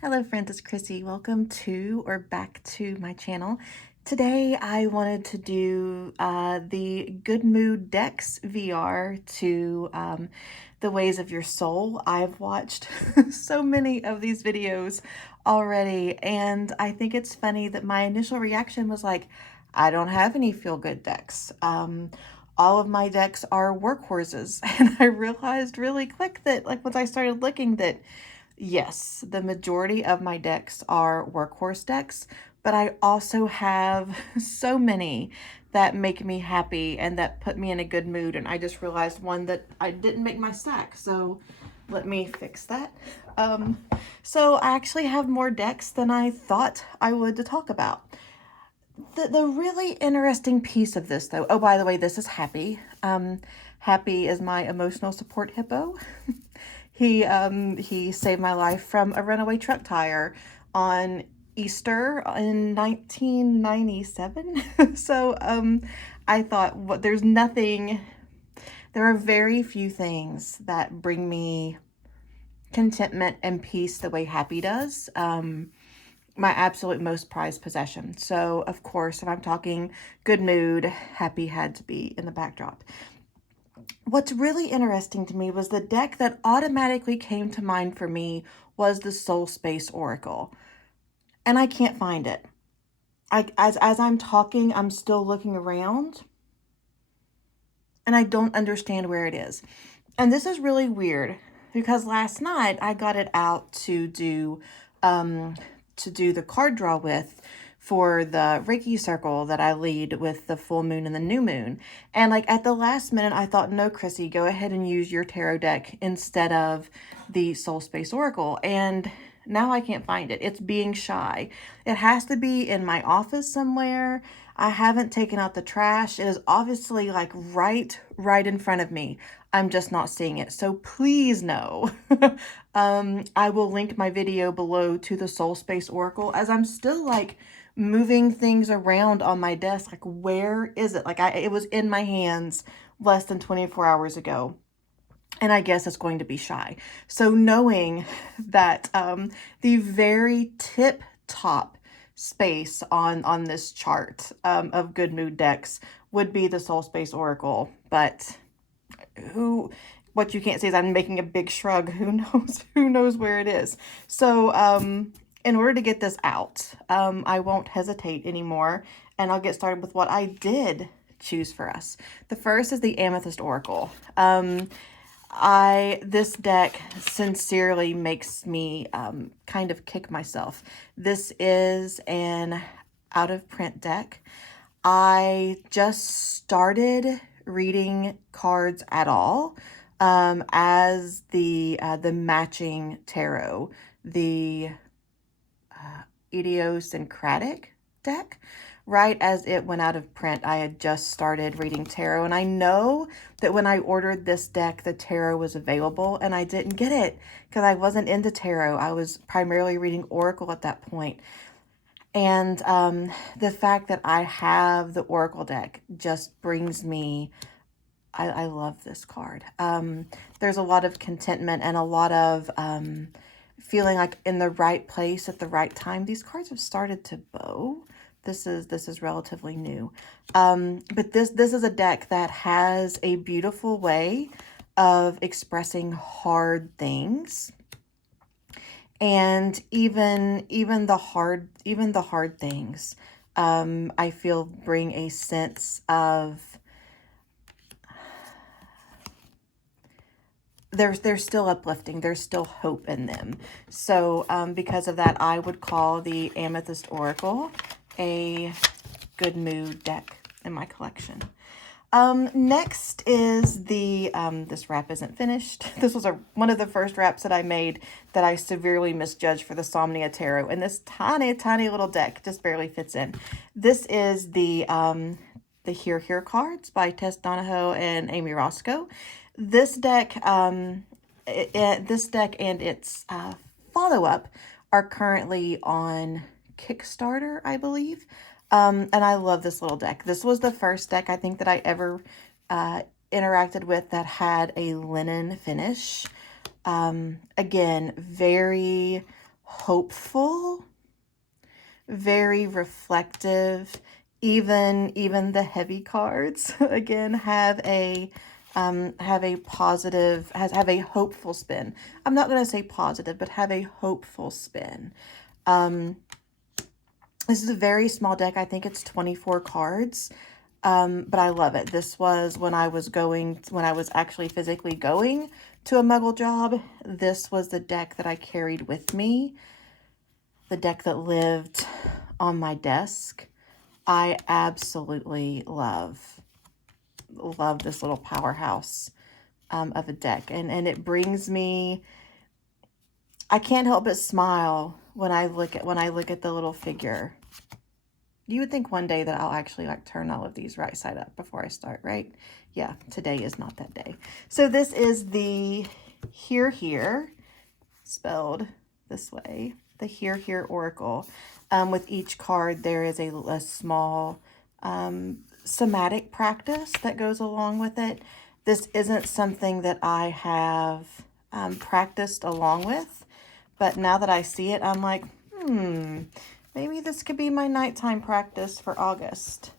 Hello friends, it's Chrissy. Welcome to or back to my channel. Today I wanted to do the Good Mood Decks VR to the Ways of Your Soul. I've watched so many of these videos already, and I think it's funny that my initial reaction was like, I don't have any feel-good decks. All of my decks are workhorses, and I realized really quick that like once I started looking that yes, the majority of my decks are workhorse decks, but I also have so many that make me happy and that put me in a good mood. And I just realized one that I didn't make my stack, so let me fix that. Um, so I actually have more decks than I thought I would to talk about. The really interesting piece of this, though, oh, by the way, this is Happy. Happy is my emotional support hippo. He saved my life from a runaway truck tire on Easter in 1997. So I thought, what there are very few things that bring me contentment and peace the way Happy does. My absolute most prized possession. So, of course, if I'm talking good mood, Happy had to be in the backdrop. What's really interesting to me was the deck that automatically came to mind for me was the Soul Space Oracle. And I can't find it. As I'm talking, I'm still looking around and I don't understand where it is. And this is really weird because last night I got it out to do the card draw with for the Reiki circle that I lead with the full moon and the new moon. And like at the last minute, I thought, no, Chrissy, go ahead and use your tarot deck instead of the Soul Space Oracle. And now I can't find it. It's being shy. It has to be in my office somewhere. I haven't taken out the trash. It is obviously like right in front of me. I'm just not seeing it. So please know. I will link my video below to the Soul Space Oracle as I'm still like moving things around on my desk. Like, where is it? Like it was in my hands less than 24 hours ago. And I guess it's going to be shy. So knowing that the very tip top space on this chart of good mood decks would be the Soul Space Oracle, but what you can't see is I'm making a big shrug. Who knows where it is. So in order to get this out, I won't hesitate anymore, and I'll get started with what I did choose for us. The first is the Amethyst Oracle. This deck sincerely makes me kind of kick myself. This is an out of print deck. I just started reading cards at all as the matching tarot, the idiosyncratic deck. Right as it went out of print, I had just started reading tarot, and I know that when I ordered this deck, the tarot was available, and I didn't get it because I wasn't into tarot. I was primarily reading Oracle at that point. And the fact that I have the Oracle deck just brings me, I love this card. There's a lot of contentment and a lot of feeling like in the right place at the right time. These cards have started to bow. This is relatively new. But this is a deck that has a beautiful way of expressing hard things. And even the hard things, I feel bring a sense of they're still uplifting. There's still hope in them. So because of that, I would call the Amethyst Oracle a good mood deck in my collection. Next is the, this wrap isn't finished. This was one of the first wraps that I made that I severely misjudged for the Somnia Tarot. And this tiny little deck just barely fits in. This is the Here cards by Tess Donahoe and Amy Roscoe. This deck, this deck and its follow-up are currently on Kickstarter, I believe. And I love this little deck. This was the first deck I think that I ever interacted with that had a linen finish. Again, very hopeful, very reflective. Even the heavy cards again have a positive, have a hopeful spin. I'm not going to say positive, but have a hopeful spin. This is a very small deck. I think it's 24 cards. But I love it. This was when I was actually physically going to a Muggle job. This was the deck that I carried with me. The deck that lived on my desk. I absolutely love this little powerhouse of a deck. And it brings me, I can't help but smile when I look at the little figure. You would think one day that I'll actually like turn all of these right side up before I start, right? Yeah, today is not that day. So this is the Here, spelled this way, the Here Oracle. With each card, there is a small somatic practice that goes along with it. This isn't something that I have practiced along with, but now that I see it, I'm like, maybe this could be my nighttime practice for August.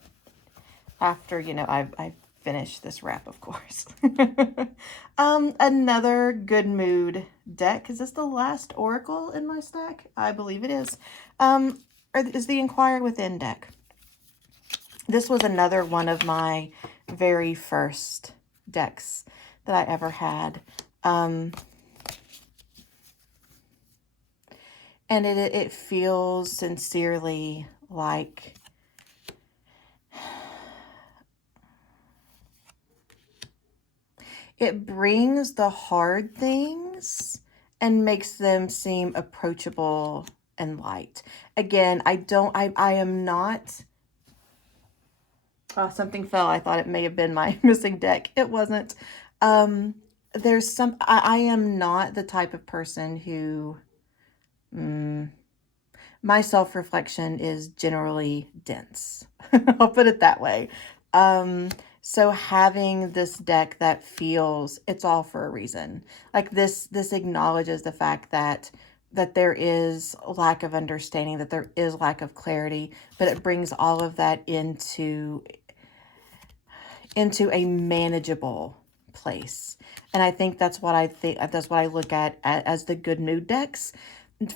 After, I finish this wrap, of course. Another good mood deck. Is this the last Oracle in my stack? I believe it is. Is the Inquire Within deck. This was another one of my very first decks that I ever had. And it feels sincerely like it brings the hard things and makes them seem approachable and light. Again, I am not, oh, something fell. I thought it may have been my missing deck. It wasn't. I am not the type of person who, my self-reflection is generally dense. I'll put it that way. So having this deck that feels it's all for a reason, like this acknowledges the fact that there is lack of understanding, that there is lack of clarity, but it brings all of that into a manageable place. And I think that's what I look at as the good mood decks.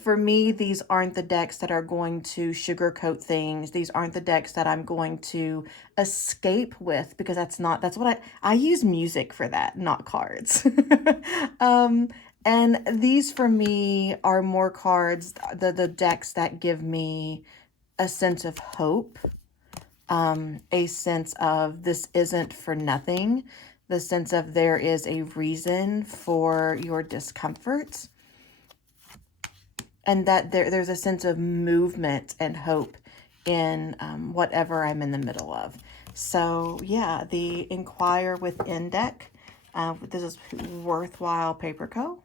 For me, these aren't the decks that are going to sugarcoat things. These aren't the decks that I'm going to escape with, because that's what I use music for that, not cards. And these for me are more cards, the decks that give me a sense of hope, a sense of this isn't for nothing, the sense of there is a reason for your discomfort, and that there's a sense of movement and hope in whatever I'm in the middle of. So yeah, the Inquire Within deck, this is Worthwhile Paper Co.,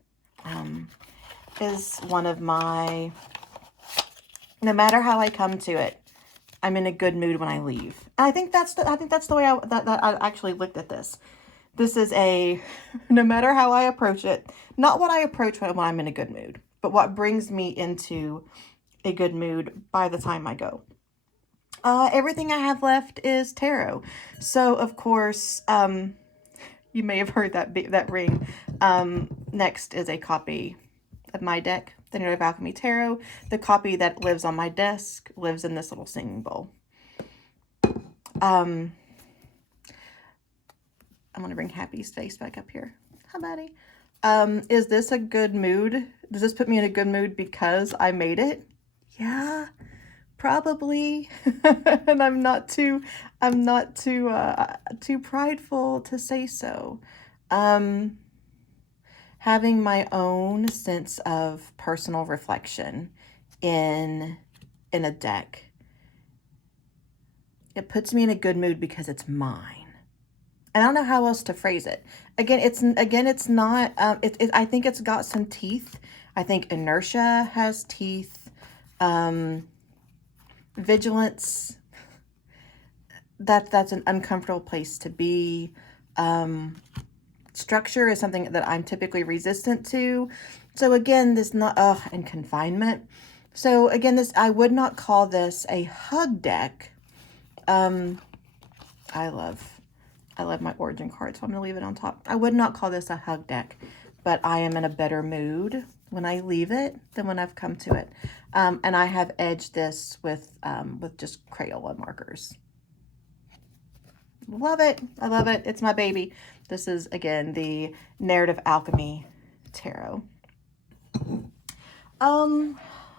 is one of my, no matter how I come to it, I'm in a good mood when I leave. And I think that's the way that I actually looked at this. This is no matter how I approach it, not what I approach when I'm in a good mood, but what brings me into a good mood by the time I go. Everything I have left is tarot. So of course, you may have heard that ring. Next is a copy of my deck, the Narrative Alchemy Tarot. The copy that lives on my desk lives in this little singing bowl. I'm going to bring Happy's face back up here. Hi, buddy. Is this a good mood? Does this put me in a good mood because I made it? Yeah, probably. And I'm not too prideful to say so. Having my own sense of personal reflection in a deck, it puts me in a good mood because it's mine. And I don't know how else to phrase it. Again, it's not, I think it's got some teeth. I think inertia has teeth. Vigilance, that's an uncomfortable place to be. Structure is something that I'm typically resistant to. So again, this not, and confinement. So again, I would not call this a hug deck. I love my origin card, so I'm gonna leave it on top. I would not call this a hug deck, but I am in a better mood when I leave it than when I've come to it. And I have edged this with just Crayola markers. Love it. I love it. It's my baby. This is, again, the Narrative Alchemy Tarot. Let's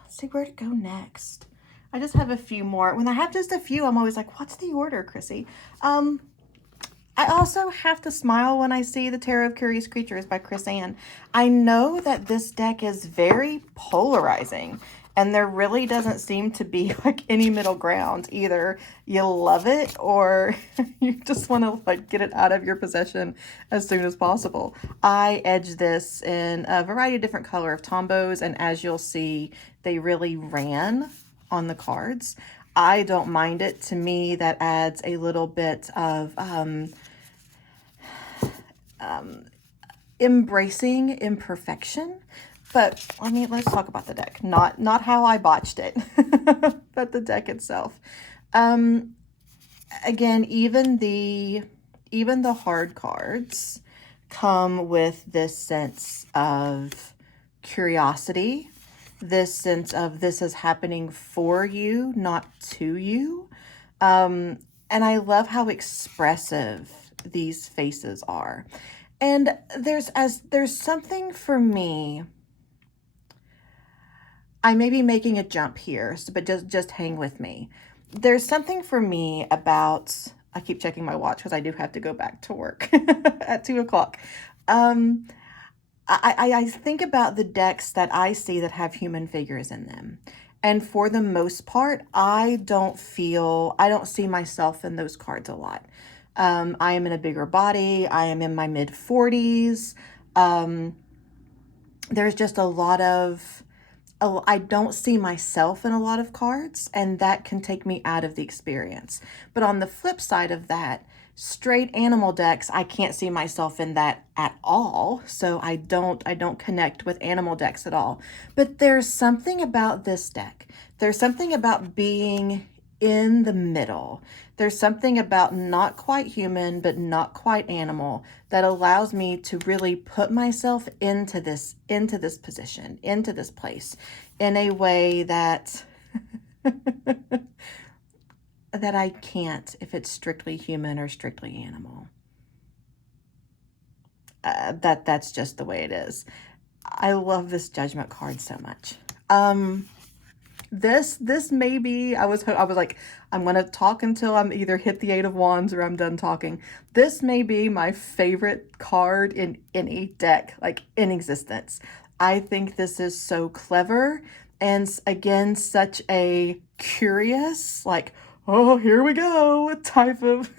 see where to go next. I just have a few more. When I have just a few, I'm always like, what's the order, Chrissy? I also have to smile when I see the Tarot of Curious Creatures by Chris Ann. I know that this deck is very polarizing, and there really doesn't seem to be like any middle ground. Either you love it or you just want to like get it out of your possession as soon as possible. I edged this in a variety of different color of tombos, and as you'll see, they really ran on the cards. I don't mind it. To me, that adds a little bit of embracing imperfection. But let's talk about the deck. Not how I botched it, but the deck itself. Again, even the hard cards come with this sense of curiosity, this sense of this is happening for you, not to you. And I love how expressive these faces are. And there's something for me. I may be making a jump here, but just hang with me. There's something for me about, I keep checking my watch because I do have to go back to work at 2 o'clock. I think about the decks that I see that have human figures in them. And for the most part, I don't see myself in those cards a lot. I am in a bigger body. I am in my mid 40s. There's just a lot of, I don't see myself in a lot of cards, and that can take me out of the experience. But on the flip side of that, straight animal decks, I can't see myself in that at all. So I don't connect with animal decks at all. But there's something about this deck. There's something about being in the middle. There's something about not quite human, but not quite animal that allows me to really put myself into this position, into this place in a way that that I can't if it's strictly human or strictly animal. That's just the way it is. I love this Judgment card so much. This may be, I was like, I'm going to talk until I'm either hit the 8 of Wands or I'm done talking. This may be my favorite card in any deck, like in existence. I think this is so clever. And again, such a curious, like, oh, here we go, type of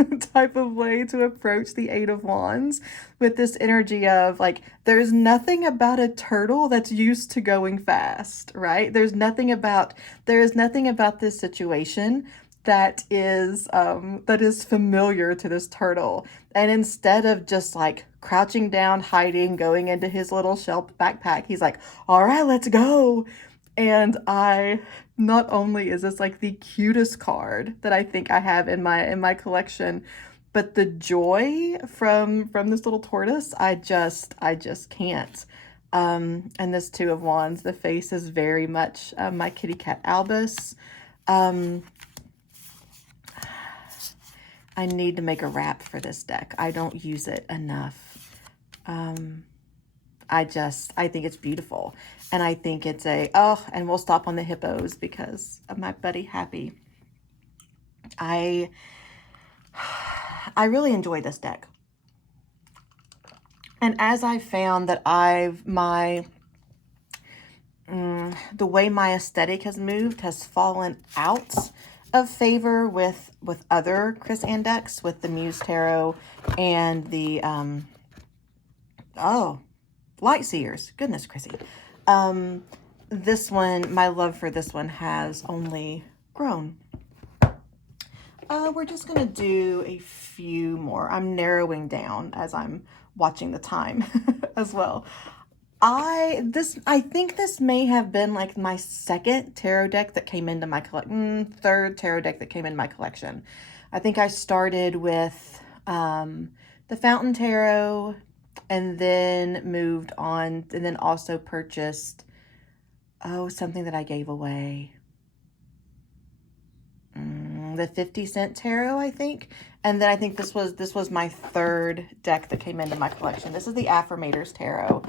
way to approach the 8 of Wands with this energy of like, there's nothing about a turtle that's used to going fast, right? There is nothing about this situation that is familiar to this turtle. And instead of just like crouching down, hiding, going into his little shell backpack, he's like, all right, let's go. And not only is this like the cutest card that I think I have in my collection, but the joy from this little tortoise, I just can't. And this 2 of Wands, the face is very much my kitty cat Albus. I need to make a wrap for this deck. I don't use it enough. I think it's beautiful. And I think it's and we'll stop on the hippos because of my buddy Happy. I really enjoy this deck. And as I found that the way my aesthetic has moved has fallen out of favor with other Chris Ann decks, with the Muse Tarot and the, Light Seers. Goodness, Chrissy. This one, my love for this one has only grown. We're just going to do a few more. I'm narrowing down as I'm watching the time as well. I think this may have been like my second tarot deck that came into my collection, third tarot deck that came into my collection. I think I started with the Fountain Tarot and then moved on and then also purchased, oh, something that I gave away. The 50-cent tarot, I think. And then I think this was my third deck that came into my collection. This is the Affirmators Tarot.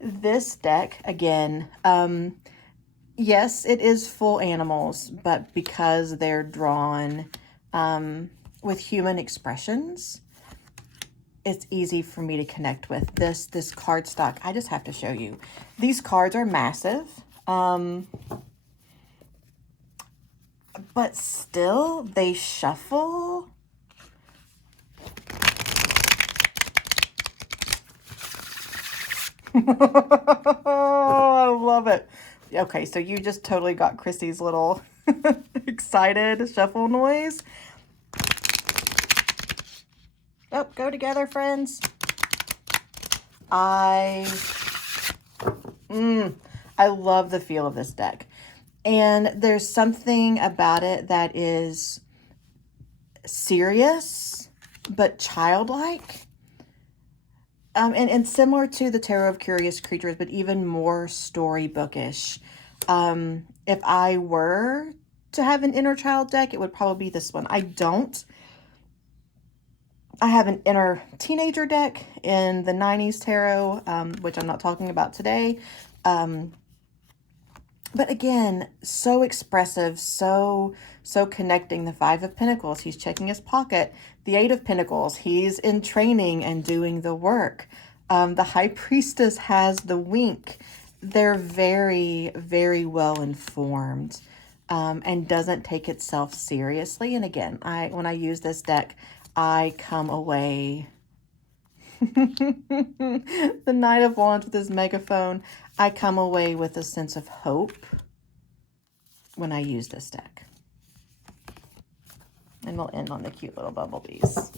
This deck, again, yes, it is full animals, but because they're drawn with human expressions, it's easy for me to connect with. This cardstock, I just have to show you. These cards are massive, but still, they shuffle. I love it. Okay, so you just totally got Chrissy's little excited shuffle noise. Oh, go together, friends. I love the feel of this deck. And there's something about it that is serious, but childlike. And similar to the Tarot of Curious Creatures, but even more storybookish. If I were to have an inner child deck, it would probably be this one. I don't. I have an inner teenager deck in the 90s tarot, which I'm not talking about today. But again, so expressive, so connecting. The Five of Pentacles, he's checking his pocket. The Eight of Pentacles, he's in training and doing the work. The High Priestess has the wink. They're very, very well informed and doesn't take itself seriously. And again, when I use this deck, I come away... The Knight of Wands with his megaphone. I come away with a sense of hope when I use this deck. And we'll end on the cute little bumblebees.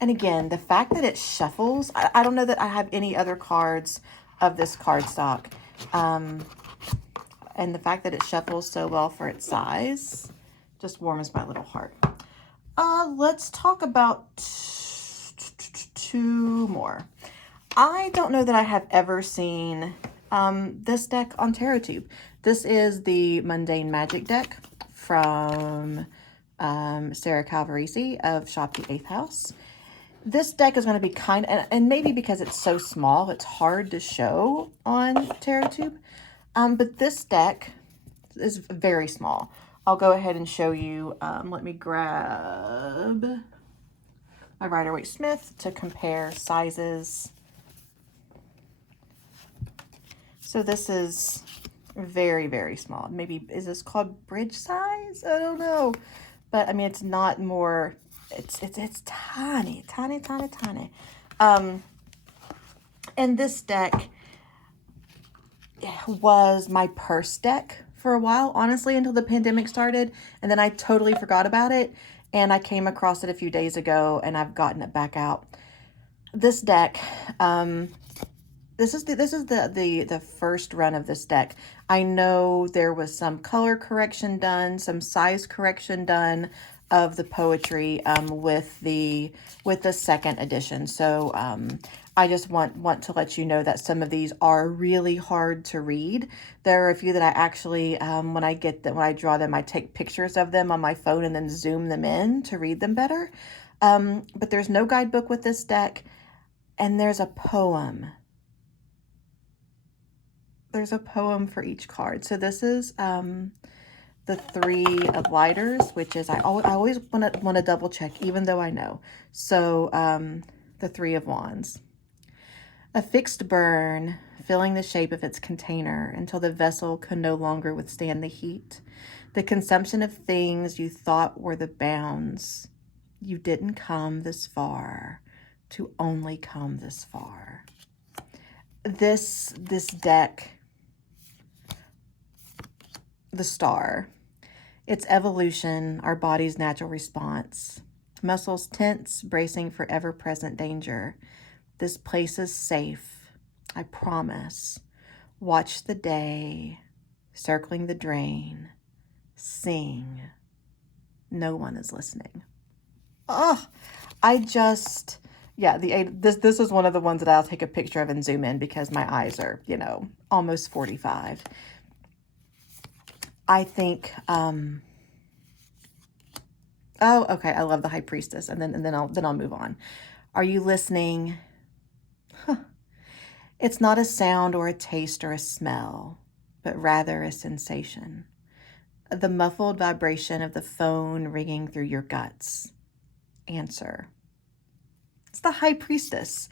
And again, the fact that it shuffles, I don't know that I have any other cards of this cardstock. And the fact that it shuffles so well for its size just warms my little heart. Let's talk about two more. I don't know that I have ever seen this deck on TarotTube. This is the Mundane Magic deck from Sarah Calvarisi of Shop the 8th House. This deck is going to be and maybe because it's so small, it's hard to show on TarotTube. But this deck is very small. I'll go ahead and show you. Let me grab my Rider-Waite-Smith to compare sizes. So this is very, very small. Maybe, is this called bridge size? I don't know. But I mean, it's not more, it's tiny, tiny, tiny, tiny. And this deck was my purse deck for a while, honestly, until the pandemic started. And then I totally forgot about it. And I came across it a few days ago and I've gotten it back out. This deck, this is the first run of this deck. I know there was some color correction done, some size correction done of the poetry with the second edition. So I just want to let you know that some of these are really hard to read. There are a few that I actually when I draw them, I take pictures of them on my phone and then zoom them in to read them better. But there's no guidebook with this deck, and there's a poem. There's a poem for each card. So this is the Three of Lighters, which is, I always want to double check, even though I know. So the Three of Wands. A fixed burn, filling the shape of its container until the vessel could no longer withstand the heat. The consumption of things you thought were the bounds. You didn't come this far to only come this far. This deck, the Star, its evolution, our body's natural response. Muscles tense, bracing for ever-present danger. This place is safe. I promise. Watch the day, circling the drain, sing. No one is listening. Oh, yeah, this is one of the ones that I'll take a picture of and zoom in because my eyes are, almost 45. I think, oh, okay, I love the High Priestess, and then I'll move on. Are you listening? It's not a sound or a taste or a smell, but rather a sensation. The muffled vibration of the phone ringing through your guts. Answer. It's the High Priestess.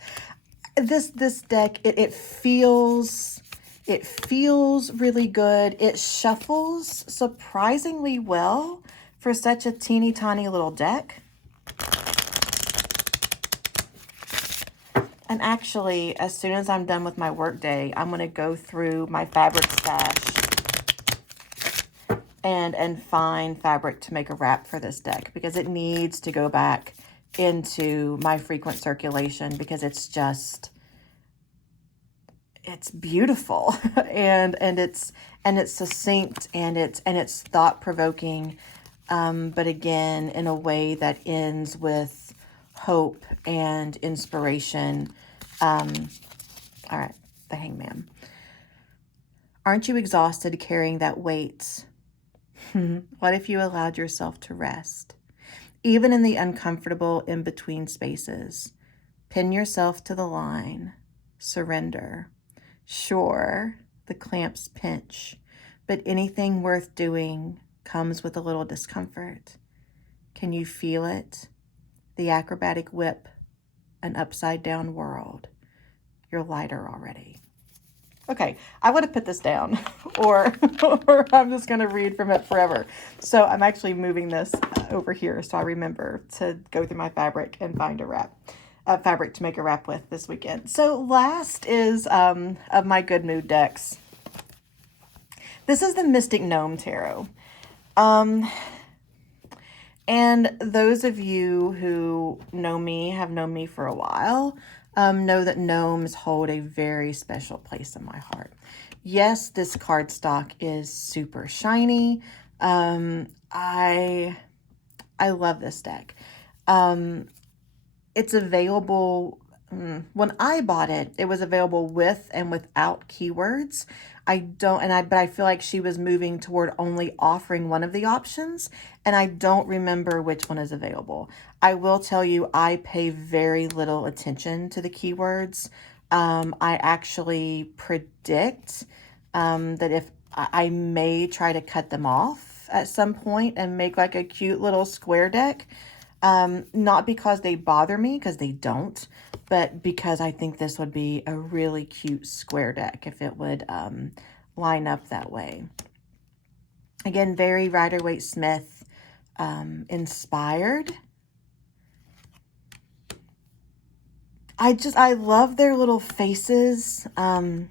This deck, it feels really good. It shuffles surprisingly well for such a teeny tiny little deck. And actually, as soon as I'm done with my work day, I'm going to go through my fabric stash and find fabric to make a wrap for this deck, because it needs to go back into my frequent circulation, because it's beautiful and it's succinct and it's thought-provoking, but again in a way that ends with hope and inspiration. All right, the Hangman. Aren't you exhausted carrying that weight? What if you allowed yourself to rest, even in the uncomfortable in-between spaces? Pin yourself to the line. Surrender. Sure, the clamps pinch, but anything worth doing comes with a little discomfort. Can you feel it? The acrobatic whip, an upside-down world. You're lighter already. Okay, I would have put this down, or I'm just going to read from it forever. So I'm actually moving this over here so I remember to go through my fabric and find a wrap. Fabric to make a wrap with this weekend. So last is of my good mood decks. This is the Mystic Gnome Tarot. And those of you who know me, have known me for a while, know that gnomes hold a very special place in my heart. Yes, this cardstock is super shiny. I love this deck. It's available. When I bought it, it was available with and without keywords. But I feel like she was moving toward only offering one of the options, and I don't remember which one is available. I will tell you, I pay very little attention to the keywords. I actually predict that if I may try to cut them off at some point and make like a cute little square deck. Not because they bother me, because they don't, but because I think this would be a really cute square deck if it would line up that way. Again, very Rider-Waite-Smith inspired. I love their little faces. And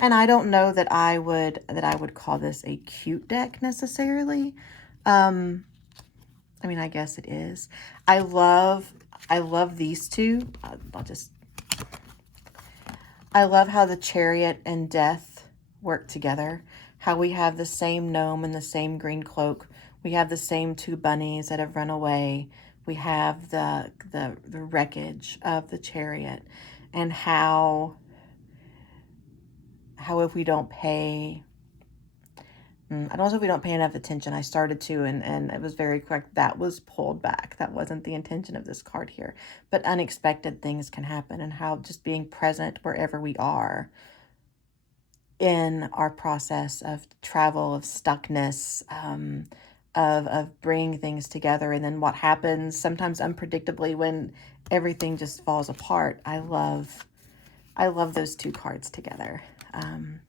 I don't know that I would call this a cute deck necessarily. I mean, I guess it is. I love these two. I love how the Chariot and Death work together. How we have the same gnome and the same green cloak. We have the same two bunnies that have run away. We have the wreckage of the Chariot, and how if we don't pay, and also if we don't pay enough attention, I started to, and it was very correct, that was pulled back. That wasn't the intention of this card here. But unexpected things can happen, and how just being present wherever we are in our process of travel, of stuckness, of bringing things together, and then what happens sometimes unpredictably when everything just falls apart. I love those two cards together. And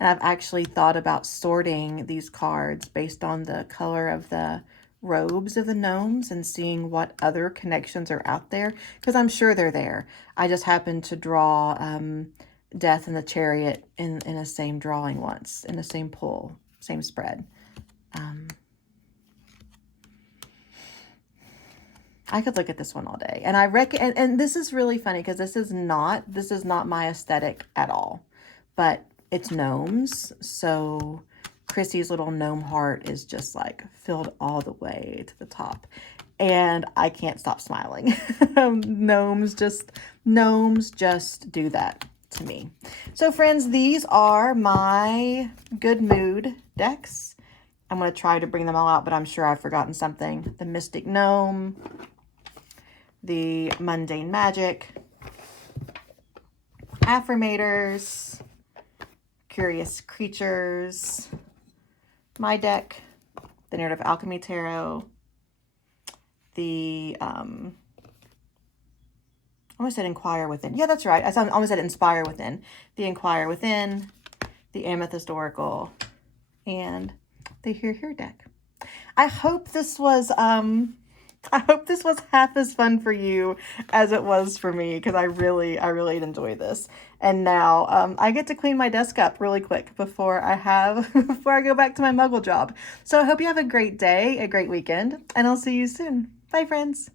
I've actually thought about sorting these cards based on the color of the robes of the gnomes and seeing what other connections are out there, because I'm sure they're there. I just happened to draw Death and the Chariot in the same drawing once, in the same pull, same spread. I could look at this one all day. And I reckon, and this is really funny because this is not my aesthetic at all, but it's gnomes. So Chrissy's little gnome heart is just like filled all the way to the top. And I can't stop smiling. Gnomes just do that to me. So friends, these are my good mood decks. I'm going to try to bring them all out, but I'm sure I've forgotten something. The Mystic Gnome, the Mundane Magic, Affirmators, Curious Creatures, my deck, the Narrative Alchemy Tarot, the, I almost said Inquire Within. Yeah, that's right. I almost said Inspire Within. The Inquire Within, the Amethyst Oracle, and the Here deck. I hope this was half as fun for you as it was for me, because I really enjoy this. And now I get to clean my desk up really quick before I go back to my muggle job. So I hope you have a great day, a great weekend, and I'll see you soon. Bye, friends.